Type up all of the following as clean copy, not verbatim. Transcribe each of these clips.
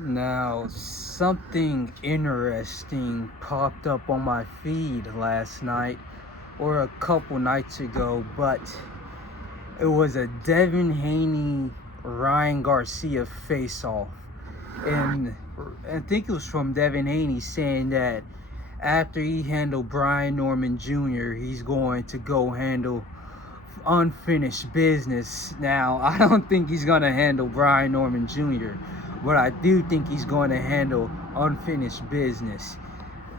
Now, something interesting popped up on my feed last night or a couple nights ago, but it was a Devin Haney Ryan Garcia face off. And I think it was from Devin Haney saying that after he handled Brian Norman Jr., he's going to go handle unfinished business. Now, I don't think he's going to handle Brian Norman Jr., but I do think he's going to handle unfinished business.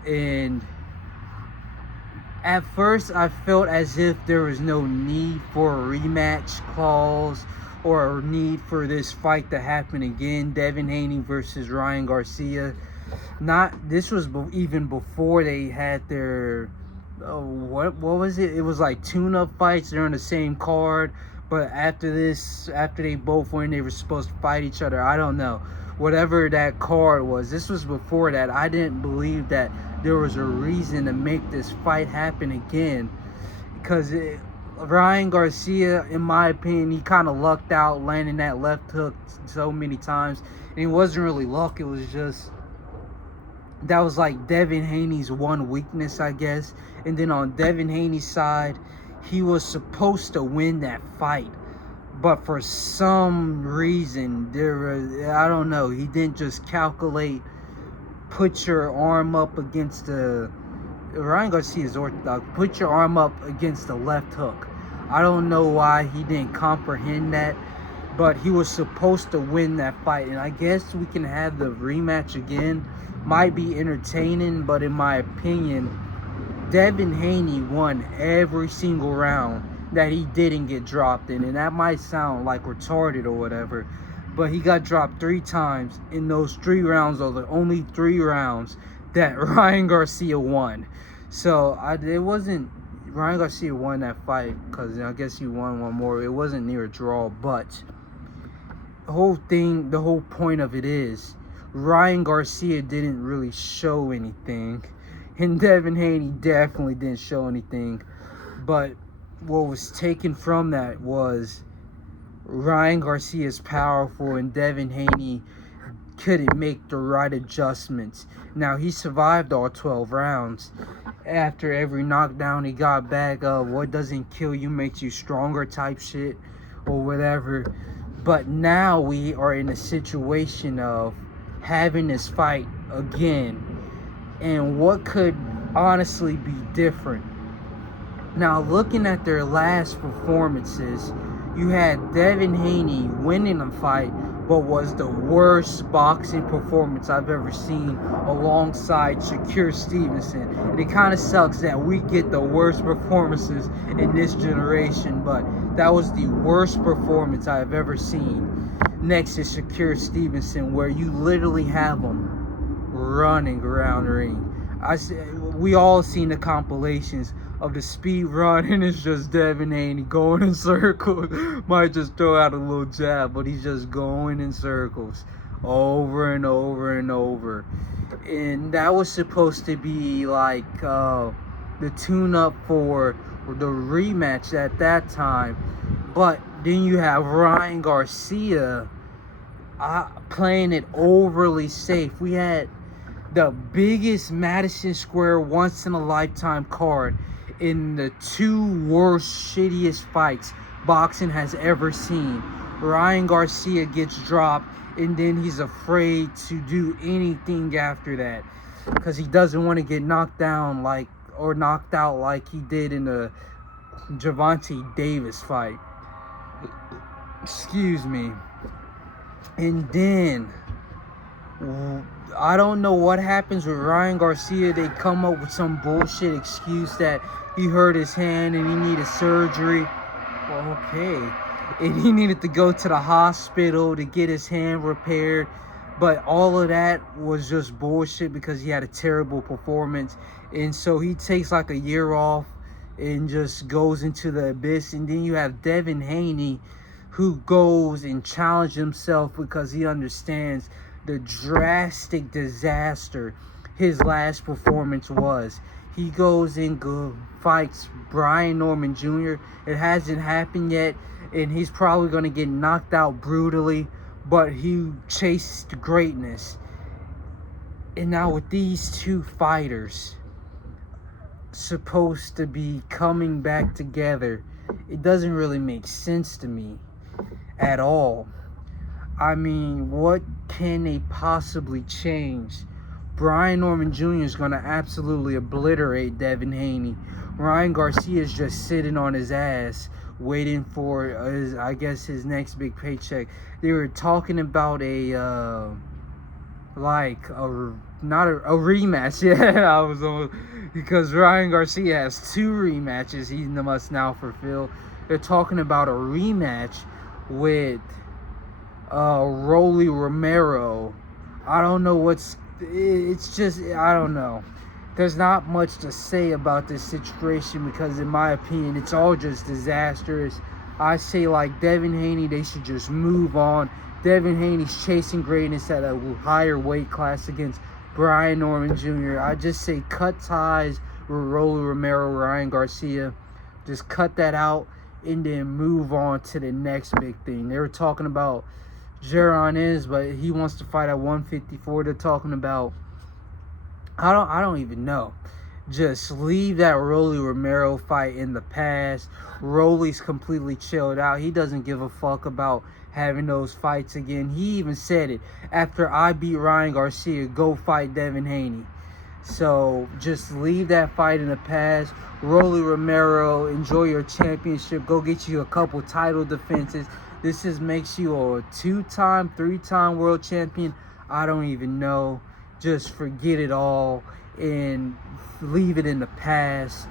And at first, I felt as if there was no need for a rematch clause or a need for this fight to happen again. Devin Haney versus Ryan Garcia. This was even before they had their what was it? It was like tune-up fights. They're on the same card, but after they both win, they were supposed to fight each other. I don't know. Whatever that card was, this was before that. I didn't believe that there was a reason to make this fight happen again, because Ryan Garcia, in my opinion, he kind of lucked out landing that left hook so many times, and it wasn't really luck. It was just that was like Devin Haney's one weakness, I guess. And then on Devin Haney's side, he was supposed to win that fight, but for some reason, I don't know, he didn't just calculate, put your arm up against the, Ryan Garcia's orthodox, put your arm up against the left hook. I don't know why he didn't comprehend that, but he was supposed to win that fight. And I guess we can have the rematch again. Might be entertaining, but in my opinion, Devin Haney won every single round that he didn't get dropped in. And that might sound like retarded or whatever, but he got dropped 3 times. In those 3 rounds are the only 3 rounds that Ryan Garcia won. So it wasn't, Ryan Garcia won that fight because I guess he won one more. It wasn't near a draw, but the whole point of it is Ryan Garcia didn't really show anything, and Devin Haney definitely didn't show anything. But what was taken from that was Ryan Garcia is powerful, and Devin Haney couldn't make the right adjustments. Now, he survived all 12 rounds. After every knockdown, he got back up. What doesn't kill you makes you stronger type shit or whatever. But now we are in a situation of having this fight again, and what could honestly be different. Now, looking at their last performances, you had Devin Haney winning a fight, but was the worst boxing performance I've ever seen, alongside Shakur Stevenson. And it kind of sucks that we get the worst performances in this generation, but that was the worst performance I've ever seen. Next is Shakur Stevenson, where you literally have him running around the ring. We all seen the compilations of the speed run, and it's just Devin Haney going in circles. Might just throw out a little jab, but he's just going in circles over and over and over. And that was supposed to be like the tune-up for the rematch at that time. But then you have Ryan Garcia playing it overly safe. We had the biggest Madison Square once-in-a-lifetime card in the 2 worst, shittiest fights boxing has ever seen. Ryan Garcia gets dropped, and then he's afraid to do anything after that because he doesn't want to get knocked down or knocked out like he did in the Gervonta Davis fight. Excuse me. And then I don't know what happens with Ryan Garcia. They come up with some bullshit excuse that he hurt his hand and he needed surgery. Well, okay. And he needed to go to the hospital to get his hand repaired. But all of that was just bullshit because he had a terrible performance. And so he takes like a year off and just goes into the abyss. And then you have Devin Haney, who goes and challenges himself because he understands the drastic disaster his last performance was. He goes and fights Brian Norman Jr. It hasn't happened yet, and he's probably going to get knocked out brutally. but he chased greatness. And now with these two fighters supposed to be coming back together, it doesn't really make sense to me at all. I mean, what can they possibly change? Brian Norman Jr. is going to absolutely obliterate Devin Haney. Ryan Garcia is just sitting on his ass waiting for his next big paycheck. They were talking about not a rematch. Yeah, I was almost, because Ryan Garcia has 2 rematches he must now fulfill. They're talking about a rematch with Rolly Romero. I don't know it's just, I don't know. There's not much to say about this situation because in my opinion it's all just disastrous. I say, like Devin Haney, they should just move on. Devin Haney's chasing greatness at a higher weight class against Brian Norman Jr. I just say cut ties with Rolly Romero, Ryan Garcia. Just cut that out and then move on to the next big thing. They were talking about Jaron but he wants to fight at 154. They're talking about, I don't even know. Just leave that Rolly Romero fight in the past. Rolly's completely chilled out. He doesn't give a fuck about having those fights again. He even said it. After I beat Ryan Garcia, go fight Devin Haney. So just leave that fight in the past. Rolly Romero, enjoy your championship. Go get you a couple title defenses. This just makes you a 2-time, 3-time world champion. I don't even know. Just forget it all and leave it in the past.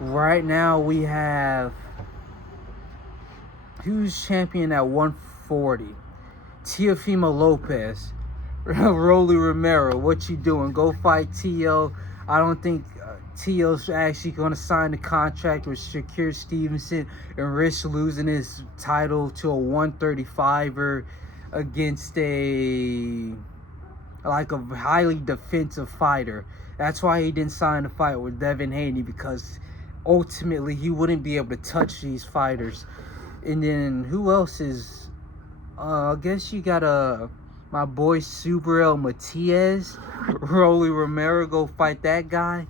Right now we have, who's champion at 140? Teofimo Lopez. Rolly Romero, what you doing? Go fight Tio. I don't think Tio's actually going to sign the contract with Shakur Stevenson and risk losing his title to a 135er against a highly defensive fighter. That's why he didn't sign the fight with Devin Haney, because ultimately he wouldn't be able to touch these fighters. And then who else is, I guess you got my boy Subriel Matias. Rolly Romero, go fight that guy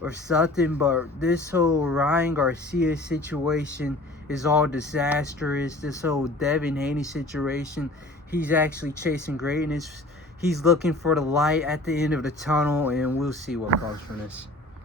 or something. But this whole Ryan Garcia situation is all disastrous. This whole Devin Haney situation, he's actually chasing greatness. He's looking for the light at the end of the tunnel, and we'll see what comes from this.